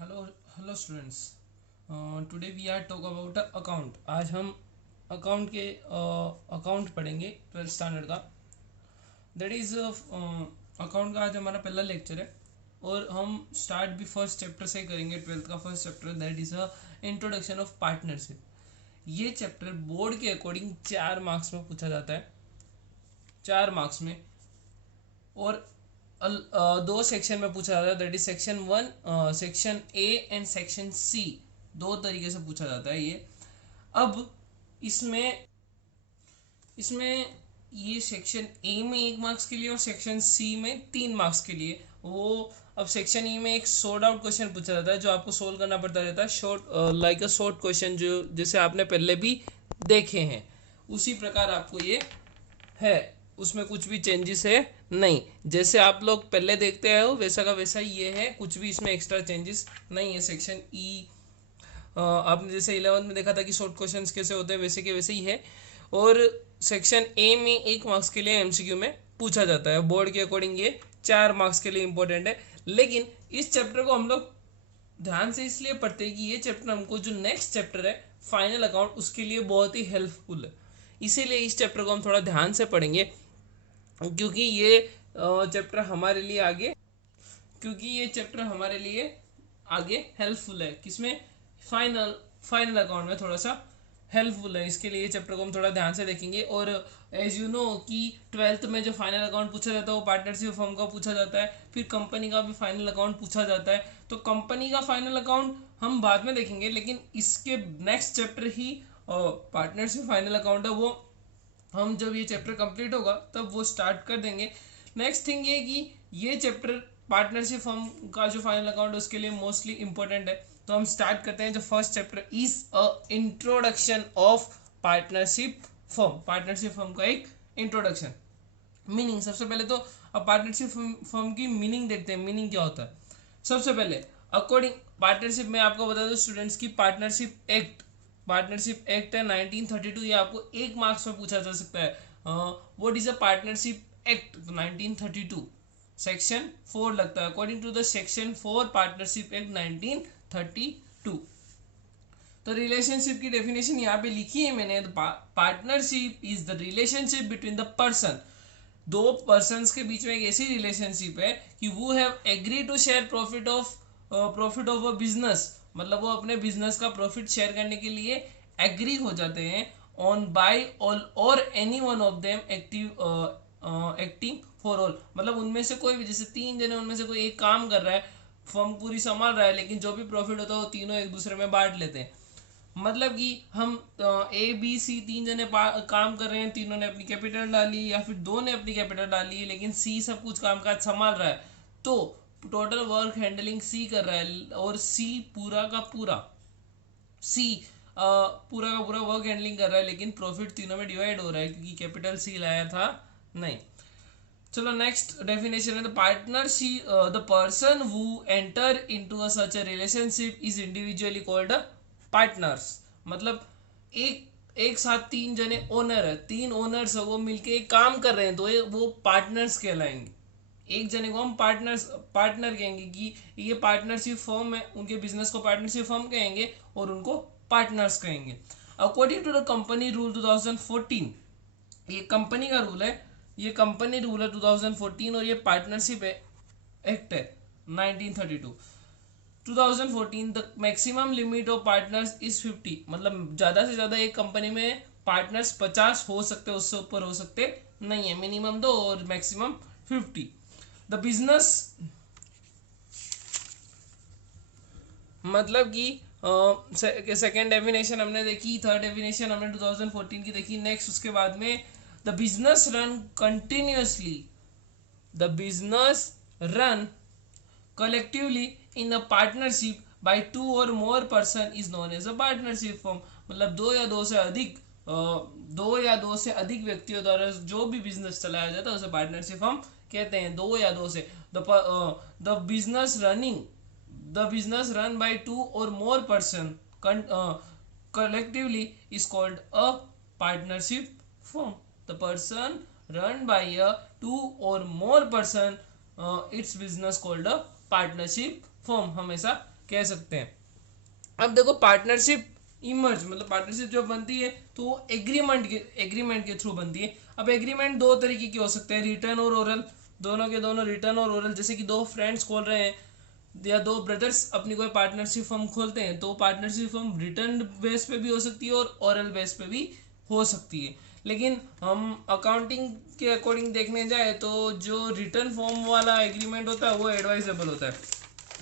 Hello hello students. Today we are talk about account. आज हम account के account पढ़ेंगे, 12th स्टैंडर्ड का। दैट इज़ अकाउंट का आज हमारा पहला लेक्चर है और हम स्टार्ट भी फर्स्ट चैप्टर से करेंगे। 12th का first chapter that is a introduction of partnership. ये चैप्टर बोर्ड के अकॉर्डिंग 4 मार्क्स में पूछा जाता है, 4 मार्क्स में। और दो सेक्शन में पूछा जाता है, that is section 1, section A and section C. दो तरीके से पूछा जाता है ये। अब इसमें इसमें ये सेक्शन ए में 1 मार्क्स के लिए और सेक्शन सी में 3 मार्क्स के लिए। वो अब सेक्शन ई में एक शॉर्ट आउट क्वेश्चन पूछा जाता है जो आपको सोल्व करना पड़ता रहता है, short like a short question, जो जैसे आपने पहले भी देखे हैं उसी प्रकार आपको ये है। उसमें कुछ भी चेंजेस है नहीं, जैसे आप लोग पहले देखते आए हो वैसा का वैसा ही ये है, कुछ भी इसमें एक्स्ट्रा चेंजेस नहीं है। सेक्शन ई आपने जैसे 11 में देखा था कि शॉर्ट क्वेश्चंस कैसे होते हैं, वैसे के वैसे ही है। और सेक्शन ए में 1 मार्क्स के लिए एमसीक्यू में पूछा जाता है। बोर्ड के अकॉर्डिंग ये 4 मार्क्स के लिए इंपॉर्टेंट है। लेकिन इस चैप्टर को हम लोग ध्यान से इसलिए पढ़ते हैं कि ये चैप्टर हमको जो नेक्स्ट चैप्टर है फाइनल अकाउंट, उसके लिए बहुत ही हेल्पफुल है। इसीलिए इस चैप्टर को हम थोड़ा ध्यान से पढ़ेंगे, क्योंकि ये चैप्टर हमारे लिए आगे क्योंकि ये चैप्टर हमारे लिए आगे हेल्पफुल है। किसमें? फाइनल फाइनल अकाउंट में थोड़ा सा हेल्पफुल है। इसके लिए चैप्टर को हम थोड़ा ध्यान से देखेंगे। और एज यू नो कि 12th में जो फाइनल अकाउंट पूछा जाता है वो पार्टनरशिप फर्म का पूछा जाता है, फिर कंपनी का भी फाइनल अकाउंट पूछा जाता है। तो कंपनी का फाइनल अकाउंट हम बाद में देखेंगे, लेकिन इसके नेक्स्ट चैप्टर ही पार्टनरशिप फाइनल अकाउंट है, वो हम जब ये चैप्टर कंप्लीट होगा तब वो स्टार्ट कर देंगे। नेक्स्ट थिंग ये कि ये चैप्टर पार्टनरशिप फर्म का जो फाइनल अकाउंट है उसके लिए मोस्टली इंपॉर्टेंट है। तो हम स्टार्ट करते हैं। जो first chapter is a introduction of partnership firm. Partnership firm का एक इंट्रोडक्शन। मीनिंग, सबसे पहले तो अब पार्टनरशिप फर्म की मीनिंग देखते हैं। मीनिंग क्या होता है? सबसे पहले अकॉर्डिंग पार्टनरशिप में आपको बता दो स्टूडेंट्स की पार्टनरशिप एक्ट है 1932। ये आपको 1 मार्क्स में पूछा जा सकता है। What is a partnership act 1932? Section 4 लगता है। According to the section 4 partnership act 1932। तो रिलेशनशिप की डेफिनेशन यहाँ पे लिखी है मैंने। Partnership is the relationship between the person. दो पर्सन्स के बीच में एक ऐसी रिलेशनशिप है कि वो have agree to share profit of a business. मतलब वो अपने बिजनेस का प्रॉफिट शेयर करने के लिए एग्री हो जाते हैं ऑन बाय ऑल और any one of them acting for all. मतलब उनमें से कोई भी, जैसे 3 जने उनमें से कोई एक काम कर रहा है, फर्म पूरी संभाल रहा है, लेकिन जो भी प्रॉफिट होता है वो तीनों एक दूसरे में बांट लेते हैं। मतलब कि हम ए बी सी 3 जने काम कर रहे हैं, तीनों ने अपनी कैपिटल डाली या फिर 2 ने अपनी कैपिटल डाली, लेकिन सी सब कुछ काम काज संभाल रहा है। तो टोटल वर्क हैंडलिंग सी कर रहा है और सी पूरा का पूरा सी पूरा का पूरा वर्क हैंडलिंग कर रहा है, लेकिन प्रॉफिट तीनों में डिवाइड हो रहा है क्योंकि कैपिटल सी लाया था नहीं। चलो नेक्स्ट डेफिनेशन है the partnership. The person who enter into such a relationship is individually called partners. मतलब एक एक साथ 3 जने ओनर है, 3 ओनर्स है, वो मिलके एक काम कर रहे हैं, तो वो पार्टनर्स कहलाएंगे। एक जने को हम पार्टनर कहेंगे कि ये पार्टनरशिप फर्म है, उनके बिजनेस को पार्टनरशिप फर्म कहेंगे और उनको पार्टनर्स कहेंगे। According to the company rule 2014, ये कंपनी का रूल है, ये कंपनी रूल है 2014 और ये पार्टनरशिप है एक्ट है 1932। 2014 the maximum limit of partners is 50। मतलब ज़्यादा से ज़्यादा एक कंपनी में पार्टनर्स 50 हो सकते, उससे ऊपर हो सकते नहीं है। मिनिमम 2 और मैक्सिमम 50। द बिजनेस, मतलब कि सेकेंड डेफिनेशन हमने देखी, थर्ड डेफिनेशन हमने 2014 की देखी। नेक्स्ट उसके बाद में the business run continuously, the business run collectively in a partnership by 2 or more person is known as a partnership firm। मतलब दो से अधिक व्यक्तियों द्वारा जो भी बिजनेस चलाया जाता है उसे पार्टनरशिप फर्म कहते हैं। 2 या 2 से the business running the business run by 2 or more person collectively is called a partnership firm। the person run by a 2 or more person its business called a partnership firm हमेशा कह सकते हैं। अब देखो पार्टनरशिप इमर्ज मतलब partnership जब बनती है तो वो एग्रीमेंट के थ्रू बनती है। अब एग्रीमेंट दो तरीके की हो सकते हैं, रिटर्न और ओरल, दोनों के दोनों रिटर्न और ओरल। जैसे कि दो फ्रेंड्स खोल रहे हैं या दो ब्रदर्स अपनी कोई पार्टनरशिप फर्म खोलते हैं, तो पार्टनरशिप फर्म रिटर्न बेस पे भी हो सकती है और ओरल बेस पे भी हो सकती है। लेकिन हम अकाउंटिंग के अकॉर्डिंग देखने जाए तो जो रिटर्न फॉर्म वाला एग्रीमेंट होता है वो एडवाइजेबल होता है।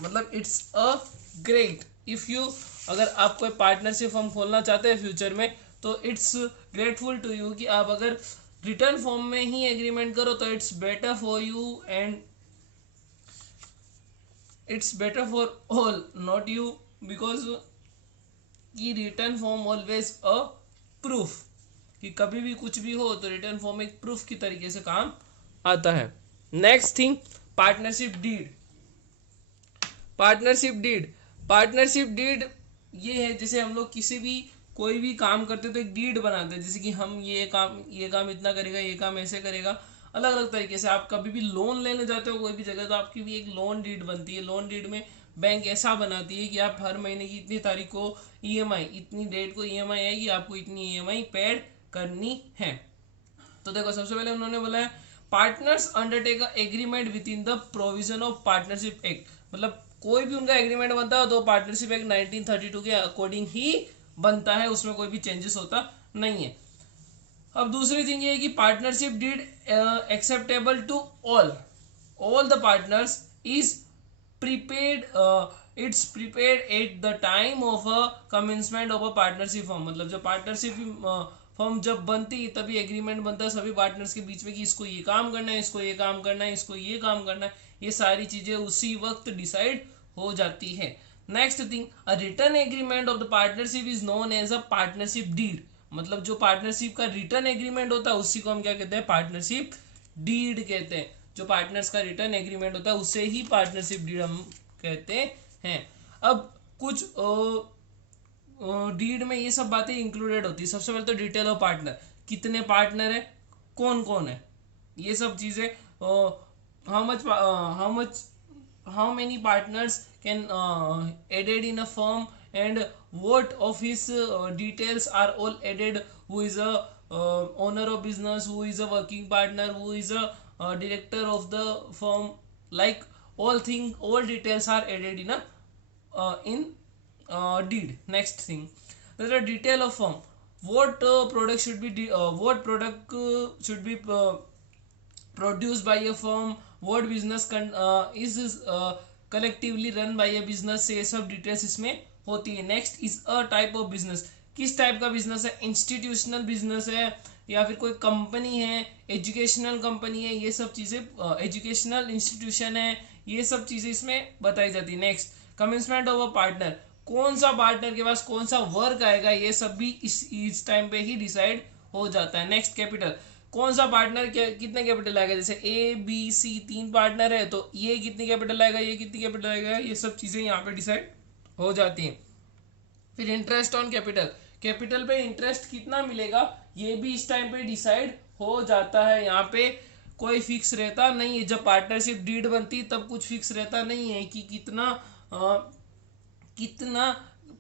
मतलब it's a great if you, अगर आप कोई पार्टनरशिप फर्म खोलना चाहते हैं फ्यूचर में, तो इट्स ग्रेटफुल टू यू कि आप अगर रिटर्न फॉर्म में ही एग्रीमेंट करो तो it's better for you and it's better for all not you, because की return form always a proof, कि कभी भी कुछ भी हो तो रिटर्न फॉर्म एक प्रूफ की तरीके से काम आता है। Next thing, partnership deed. Partnership deed ये है, जैसे हम लोग किसी भी कोई भी काम करते तो एक डीड बनाते हैं, जैसे कि हम ये काम इतना करेगा, ये काम ऐसे करेगा, अलग अलग तरीके से। आप कभी भी लोन लेने जाते हो कोई भी जगह तो आपकी भी एक लोन डीड बनती है। लोन डीड में बैंक ऐसा बनाती है कि आप हर महीने की इतनी तारीख को ईएमआई, इतनी डेट को ईएमआई आएगी, आपको इतनी ईएमआई पेड करनी है। तो देखो सबसे पहले उन्होंने बोला है partners undertake agreement with in the provision of partnership act. मतलब कोई भी उनका एग्रीमेंट बनता है तो पार्टनरशिप एक्ट 1932 के अकॉर्डिंग ही बनता है, उसमें कोई भी चेंजेस होता नहीं है। अब दूसरी थिंग ये है कि partnership deed acceptable to all the partners is prepaid, it's prepaid at the time of a commencement of a partnership form. मतलब जब पार्टनरशिप फॉर्म जब बनती है तभी एग्रीमेंट बनता है सभी पार्टनर्स के बीच में कि इसको ये काम करना है, इसको ये काम करना है, इसको ये काम करना है। ये सारी चीजें उसी वक्त डिसाइड हो जाती है। Next thing, a return agreement of the partnership is known as a partnership deed. मतलब जो पार्टनरशिप का रिटर्न एग्रीमेंट होता है उसी को हम क्या कहते हैं, पार्टनरशिप डीड कहते हैं। जो पार्टनर्स का रिटर्न एग्रीमेंट होता है उसे ही पार्टनरशिप डीड हम कहते हैं। अब कुछ डीड में ये सब बातें इंक्लूडेड होती है। सबसे पहले तो डिटेल ऑफ पार्टनर, कितने पार्टनर है, कौन कौन है, ये सब चीजें, how much how many partners can added in a firm and what of his details are all added, who is a owner of business, who is a working partner, who is a director of the firm, like all details are added in deed. Next thing, there are detail of firm, what product should be produced by a firm, what business is collectively run by a business, ये सब details इसमें होती है। Next is a type of business, किस type का business है, institutional business है या फिर कोई कंपनी है, एजुकेशनल कंपनी है, ये सब चीज़ें, एजुकेशनल इंस्टीट्यूशन है, ये सब चीज़ें इसमें बताई जाती है। Next, commitment of a partner, कौन सा पार्टनर के पास कौन सा वर्क आएगा, ये सब भी इस टाइम पे ही डिसाइड हो जाता है। नेक्स्ट, कैपिटल, कौन सा पार्टनर कितने कैपिटल आएगा, जैसे ए बी सी तीन पार्टनर है तो ये कितनी कैपिटल आएगा, ये कितनी कैपिटल आएगा, ये सब चीज़ें यहाँ पे डिसाइड हो जाती हैं। फिर इंटरेस्ट ऑन कैपिटल, कैपिटल पे इंटरेस्ट कितना मिलेगा ये भी इस टाइम पे डिसाइड हो जाता है। यहाँ पे कोई फिक्स रहता नहीं है, जब पार्टनरशिप डीड बनती तब कुछ फिक्स रहता नहीं है कि कितना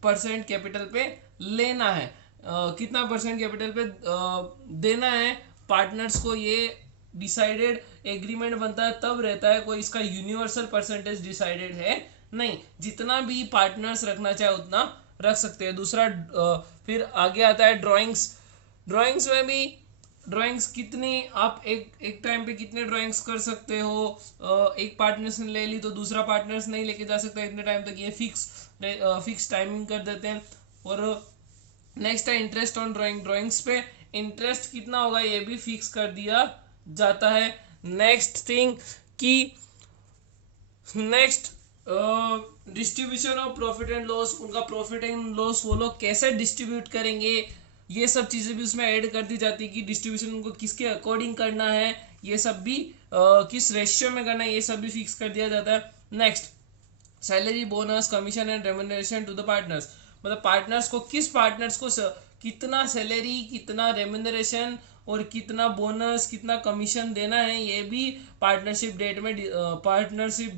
परसेंट कैपिटल पे लेना है, कितना परसेंट कैपिटल पे देना है पार्टनर्स को, ये डिसाइडेड एग्रीमेंट बनता है तब रहता है, कोई इसका यूनिवर्सल परसेंटेज डिसाइडेड है नहीं, जितना भी पार्टनर्स रखना चाहे उतना रख सकते हैं। दूसरा फिर आगे आता है ड्राइंग्स में भी ड्राइंग्स कितनी आप एक टाइम पे कितने ड्राइंग्स कर सकते हो, एक पार्टनर्स ने ले ली तो दूसरा पार्टनर्स नहीं लेके जा सकता इतने टाइम तक, ये फिक्स टाइमिंग कर देते हैं। और नेक्स्ट है इंटरेस्ट ऑन ड्राइंग्स पे इंटरेस्ट कितना होगा ये भी फिक्स कर दिया जाता है। नेक्स्ट थिंग कि next distribution of profit and loss, उनका प्रॉफिट एंड लॉस वो लोग कैसे डिस्ट्रीब्यूट करेंगे, ये सब चीज़ें भी उसमें ऐड कर दी जाती है कि डिस्ट्रीब्यूशन उनको किसके अकॉर्डिंग करना है, ये सब भी किस रेशियो में करना है, ये सब भी फिक्स कर दिया जाता है। Next, salary, bonus, commission and remuneration to the partners, मतलब पार्टनर्स को कितना सैलरी, कितना रेम्यूनरेशन और कितना बोनस, कितना कमीशन देना है, ये भी पार्टनरशिप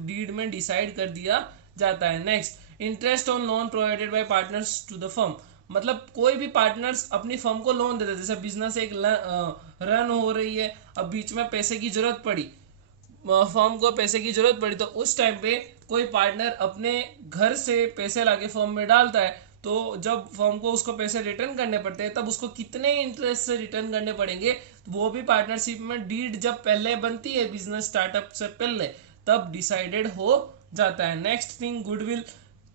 डीड में डिसाइड कर दिया जाता है। Next, interest on loan provided by partners to the firm, मतलब कोई भी पार्टनर्स अपनी फर्म को लोन देते हैं। जैसे बिजनेस एक रन हो रही है, अब बीच में पैसे की जरूरत पड़ी, फर्म को पैसे की जरूरत पड़ी, तो उस टाइम पे कोई पार्टनर अपने घर से पैसे लाके फर्म में डालता है, तो जब फर्म को उसको पैसे रिटर्न करने पड़ते हैं तब उसको कितने इंटरेस्ट से रिटर्न करने पड़ेंगे, तो वो भी पार्टनरशिप में डीड जब पहले बनती है बिजनेस स्टार्टअप से पहले तब डिसाइडेड हो जाता है। नेक्स्ट थिंग, गुडविल,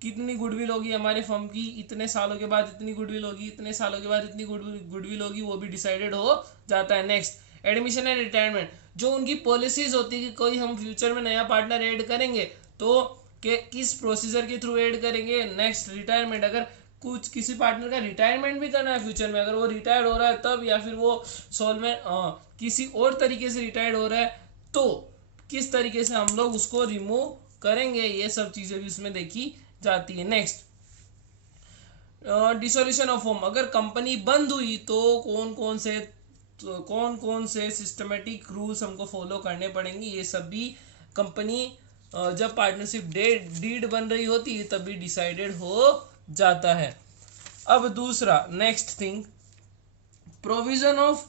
कितनी गुडविल होगी हमारे फर्म की, इतने सालों के बाद इतनी गुडविल होगी, इतने सालों के बाद इतनी गुडविल होगी, वो भी डिसाइडेड हो जाता है। नेक्स्ट, एडमिशन एंड रिटायरमेंट, जो उनकी पॉलिसीज होती है कि कोई हम फ्यूचर में नया पार्टनर ऐड करेंगे तो किस प्रोसीजर के थ्रू ऐड करेंगे। नेक्स्ट, रिटायरमेंट, अगर कुछ किसी पार्टनर का रिटायरमेंट भी करना है फ्यूचर में, अगर वो रिटायर्ड हो रहा है तब, या फिर वो सॉल्वेंट किसी और तरीके से रिटायर्ड हो रहा है तो किस तरीके से हम लोग उसको रिमूव करेंगे, ये सब चीजें भी उसमें देखी जाती है। नेक्स्ट, डिसोल्यूशन ऑफ फर्म, अगर कंपनी बंद हुई तो कौन कौन से सिस्टमेटिक रूल्स हमको फॉलो करने पड़ेंगे, ये सब भी कंपनी जब पार्टनरशिप डीड बन रही होती है तभी डिसाइडेड हो जाता है। अब दूसरा, next thing, provision of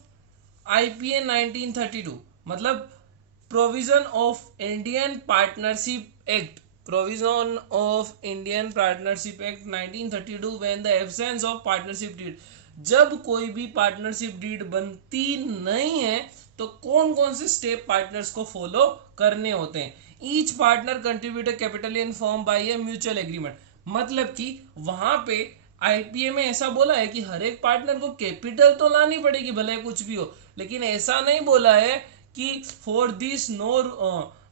IPA 1932, मतलब provision of Indian partnership act, provision of Indian partnership act 1932, when the absence of partnership deed, जब कोई भी पार्टनरशिप डीड बनती नहीं है तो कौन कौन से स्टेप पार्टनर्स को फॉलो करने होते हैं। Each partner contribute capital in form by a mutual agreement, मतलब कि वहां पे IPA में ऐसा बोला है कि हर एक पार्टनर को कैपिटल तो लानी पड़ेगी भले कुछ भी हो, लेकिन ऐसा नहीं बोला है कि फॉर दिस नो,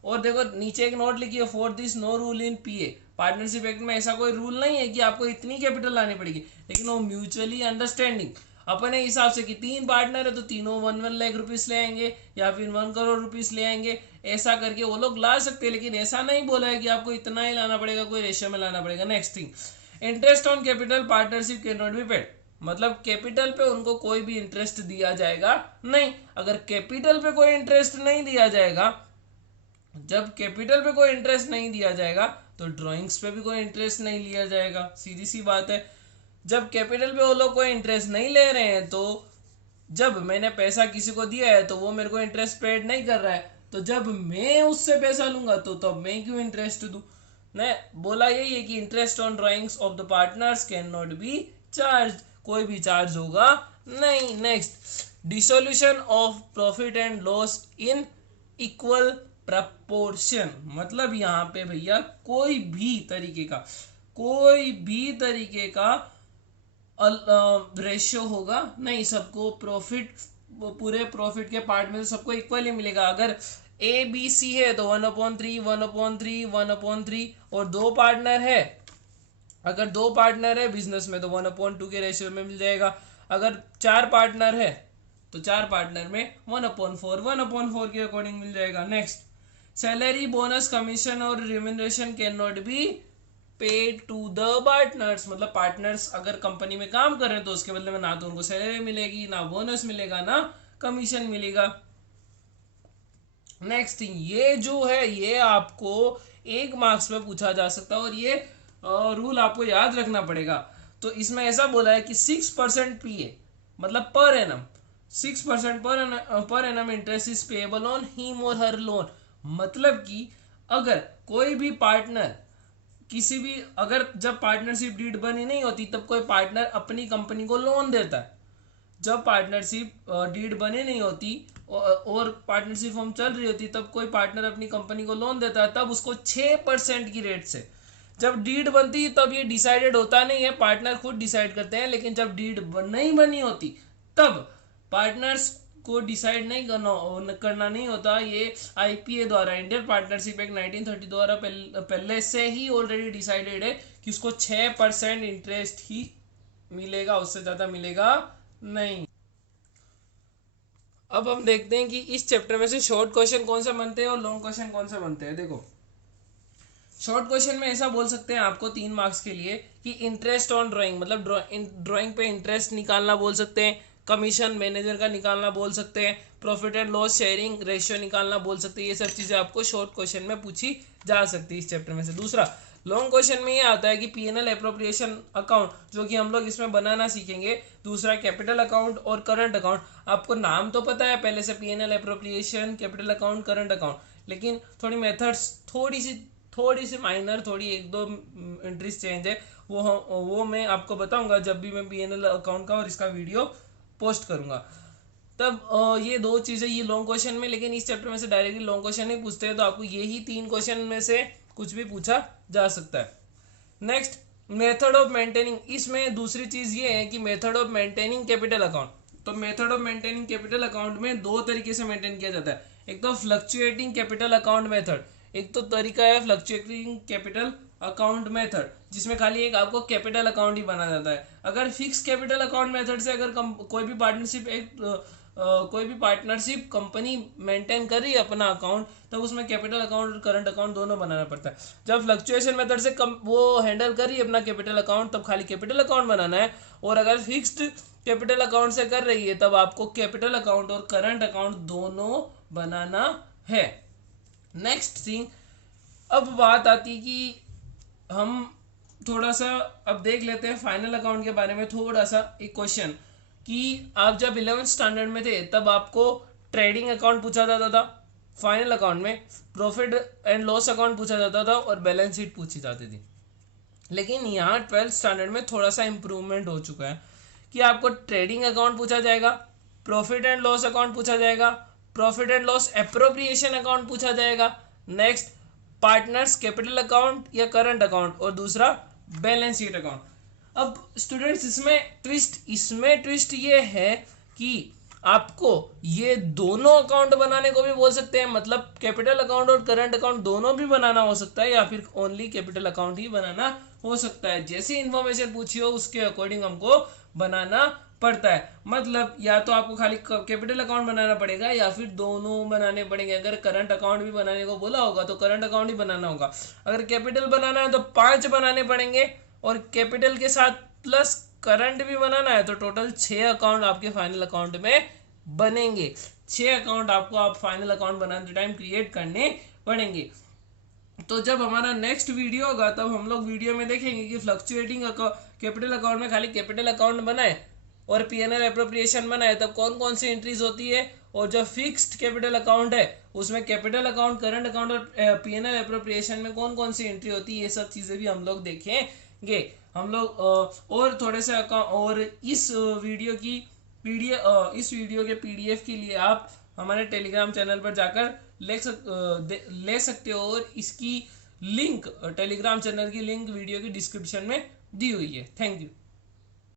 और देखो नीचे एक नोट लिखी है, for this no rule in PA, partnership act में ऐसा कोई रूल नहीं है कि आपको इतनी कैपिटल लानी पड़ेगी, लेकिन वो म्यूचुअली अंडरस्टैंडिंग अपने हिसाब से कि 3 पार्टनर है तो तीनों 1 लाख रुपीस ले आएंगे या फिर 1 करोड़ रुपीस ले आएंगे, ऐसा करके वो लोग ला सकते हैं, लेकिन ऐसा नहीं बोला है कि आपको इतना ही लाना पड़ेगा, कोई रेशियो में लाना पड़ेगा। Next thing, interest on capital partnership can not be paid, मतलब कैपिटल पे उनको कोई भी इंटरेस्ट दिया जाएगा नहीं। अगर कैपिटल पे कोई इंटरेस्ट नहीं दिया जाएगा, जब कैपिटल पे कोई इंटरेस्ट नहीं दिया जाएगा तो ड्राइंग्स पे भी कोई इंटरेस्ट नहीं लिया जाएगा, सीधी सी बात है। जब कैपिटल पे वो लोग कोई इंटरेस्ट नहीं ले रहे हैं तो जब मैंने पैसा किसी को दिया है तो वो मेरे को इंटरेस्ट पेड नहीं कर रहा है, तो जब मैं उससे पैसा लूंगा तो तब मैं क्यों इंटरेस्ट दूं। ने बोला यही है कि interest on drawings of the partners can not B charge, कोई भी चार्ज होगा नहीं। Next, dissolution of profit and loss in equal proportion, मतलब यहाँ पे भैया कोई भी तरीके का रेशियो होगा नहीं, सबको प्रॉफिट, पूरे प्रॉफिट के पार्ट में से सबको इक्वली मिलेगा। अगर ABC है तो 1/3 1/3 1/3, और 2 पार्टनर है, अगर 2 पार्टनर है बिजनेस में तो 1/2 के रेशियो में मिल जाएगा। अगर 4 पार्टनर है तो 4 पार्टनर में 1/4 के अकॉर्डिंग मिल जाएगा। नेक्स्ट, सैलरी, बोनस, कमीशन और remuneration can not be paid to the partners, मतलब पार्टनर्स अगर कंपनी में काम कर रहे हैं तो उसके बदले में ना तो उनको सैलरी मिलेगी, ना बोनस मिलेगा, ना कमीशन मिलेगा। नेक्स्ट थिंग, ये जो है ये आपको 1 मार्क्स में पूछा जा सकता है और ये रूल आपको याद रखना पड़ेगा। तो इसमें ऐसा बोला है कि 6% PA, मतलब per annum 6% per annum interest is payable on him और हर लोन, मतलब कि अगर कोई भी पार्टनर किसी भी, अगर जब पार्टनरशिप डीड बनी नहीं होती तब कोई पार्टनर अपनी कंपनी को लोन देता है, जब पार्टनरशिप डीड बनी नहीं होती और पार्टनरशिप फॉर्म चल रही होती तब कोई पार्टनर अपनी कंपनी को लोन देता है, तब उसको 6% की रेट से, जब डीड बनती है तब ये डिसाइडेड होता नहीं है, पार्टनर खुद डिसाइड करते हैं, लेकिन जब डीड नहीं बनी होती तब पार्टनर्स को डिसाइड नहीं करना नहीं होता। ये IPA द्वारा, इंडियन पार्टनरशिप एक्ट 1930 द्वारा पहले से ही ऑलरेडी डिसाइडेड है कि उसको 6% इंटरेस्ट ही मिलेगा, उससे ज्यादा मिलेगा नहीं। अब हम देखते हैं कि इस चैप्टर में से शॉर्ट क्वेश्चन कौन से बनते हैं और लॉन्ग क्वेश्चन कौन से बनते हैं। देखो, शॉर्ट क्वेश्चन में ऐसा बोल सकते हैं आपको 3 मार्क्स के लिए कि इंटरेस्ट ऑन ड्राइंग, मतलब ड्राइंग पे इंटरेस्ट निकालना बोल सकते हैं, कमीशन मैनेजर का निकालना बोल सकते हैं, profit and loss sharing ratio निकालना बोल सकते हैं। ये सब चीजें आपको शॉर्ट क्वेश्चन में पूछी जा सकती है इस चैप्टर में से। दूसरा, लॉन्ग क्वेश्चन में ये आता है कि पीएनएल एप्रोप्रिएशन अकाउंट जो कि हम लोग इसमें बनाना सीखेंगे, दूसरा कैपिटल अकाउंट और करंट अकाउंट। आपको नाम तो पता है पहले से, PNL appropriation, capital account, current account, लेकिन थोड़ी मेथड्स थोड़ी सी माइनर, थोड़ी एक दो एंट्रीज चेंज है, वो मैं आपको बताऊंगा जब भी मैं पीएनएल अकाउंट का और इसका वीडियो पोस्ट करूंगा। तब ये दो चीज़ें ये लॉन्ग क्वेश्चन में, लेकिन इस चैप्टर में से डायरेक्टली लॉन्ग क्वेश्चन नहीं पूछते हैं, तो आपको यही 3 क्वेश्चन में से कुछ भी पूछा जा सकता है। Next, method of maintaining. इसमें दूसरी चीज़ ये है कि method of maintaining capital account. तो method of maintaining capital account में 2 तरीके से मेंटेन किया जाता है। एक तो फ्लक्चुएटिंग कैपिटल अकाउंट मेथड, एक तो तरीका है फ्लक्चुएटिंग कैपिटल अकाउंट मेथड, जिसमें खाली एक आपको कैपिटल अकाउंट ही बना जाता है। अगर फिक्स कैपिटल अकाउंट मेथड से अगर कोई भी पार्टनरशिप कंपनी मेंटेन कर रही है अपना अकाउंट, तब उसमें कैपिटल अकाउंट और करंट अकाउंट दोनों बनाना पड़ता है। जब फ्लक्चुएशन मेथड से वो हैंडल कर रही है अपना कैपिटल अकाउंट, तब खाली कैपिटल अकाउंट बनाना है। और अगर फिक्स्ड कैपिटल अकाउंट से कर रही है, तब आपको कैपिटल अकाउंट और करंट अकाउंट दोनों बनाना है। नेक्स्ट थिंग, अब बात आती कि हम थोड़ा सा अब देख लेते हैं फाइनल अकाउंट के बारे में, थोड़ा सा एक क्वेश्चन कि आप जब 11th स्टैंडर्ड में थे तब आपको ट्रेडिंग अकाउंट पूछा जाता था, फाइनल अकाउंट में प्रॉफिट एंड लॉस अकाउंट पूछा जाता था और बैलेंस शीट पूछी जाती थी। लेकिन यहाँ 12th स्टैंडर्ड में थोड़ा सा इंप्रूवमेंट हो चुका है कि आपको ट्रेडिंग अकाउंट पूछा जाएगा, प्रॉफिट एंड लॉस अकाउंट पूछा जाएगा, profit and loss appropriation account पूछा जाएगा, नेक्स्ट पार्टनर्स कैपिटल अकाउंट या करंट अकाउंट, और दूसरा बैलेंस शीट अकाउंट। अब स्टूडेंट्स इसमें ट्विस्ट ये है कि आपको ये दोनों अकाउंट बनाने को भी बोल सकते हैं, मतलब कैपिटल अकाउंट और करंट अकाउंट दोनों भी बनाना हो सकता है, या फिर ओनली कैपिटल अकाउंट ही बनाना हो सकता है। जैसी इंफॉर्मेशन पूछी हो उसके अकॉर्डिंग हमको बनाना पड़ता है। मतलब या तो आपको खाली कैपिटल अकाउंट बनाना पड़ेगा या फिर दोनों बनाने पड़ेंगे। अगर करंट अकाउंट भी बनाने को बोला होगा तो करंट अकाउंट ही बनाना होगा। अगर कैपिटल बनाना है तो 5 बनाने पड़ेंगे, और कैपिटल के साथ प्लस करंट भी बनाना है तो टोटल 6 अकाउंट आपके फाइनल अकाउंट में बनेंगे। 6 अकाउंट आपको आप फाइनल अकाउंट बनाते टाइम क्रिएट करने पड़ेंगे। तो जब हमारा नेक्स्ट वीडियो होगा तब हम लोग वीडियो में देखेंगे कि फ्लक्चुएटिंग कैपिटल अकाउंट में खाली कैपिटल अकाउंट बनाए और पीएनएल एप्रोप्रिएशन बनाए तब कौन कौन सी एंट्रीज होती है, और जो फिक्स्ड कैपिटल अकाउंट है उसमें कैपिटल अकाउंट, करंट अकाउंट और पीएनएल एप्रोप्रिएशन में कौन कौन सी एंट्री होती है, ये सब चीज़ें भी हम लोग देखेंगे। हम लोग और थोड़े से और इस वीडियो के पीडीएफ के लिए आप हमारे टेलीग्राम चैनल पर जाकर ले सकते हो, और इसकी लिंक, टेलीग्राम चैनल की लिंक वीडियो की डिस्क्रिप्शन में दी हुई है। Thank you.